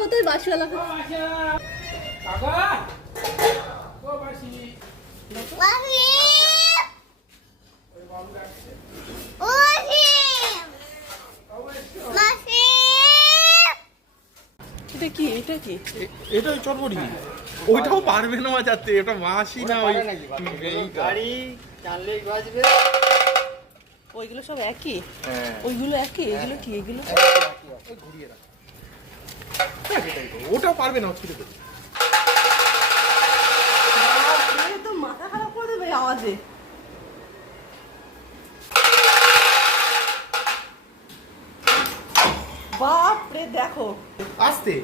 কোথায় বাসওয়ালা? এটা কি? এটা কি? এটা ওই চটপটি। ওইটাও পারবে না বাজাতে, ওটা মাসি না ওই গাড়ি চাললেই বাজবে। ওইগুলো সব একই? হ্যাঁ ওইগুলো একই? এগুলো কি? এগুলো ঘুরিয়ে রাখ। ওটাও পারবে না ছুটে দেবে। তো মাথা খারাপ করে দেবে আওয়াজে। বাপরে দেখো, আস্তে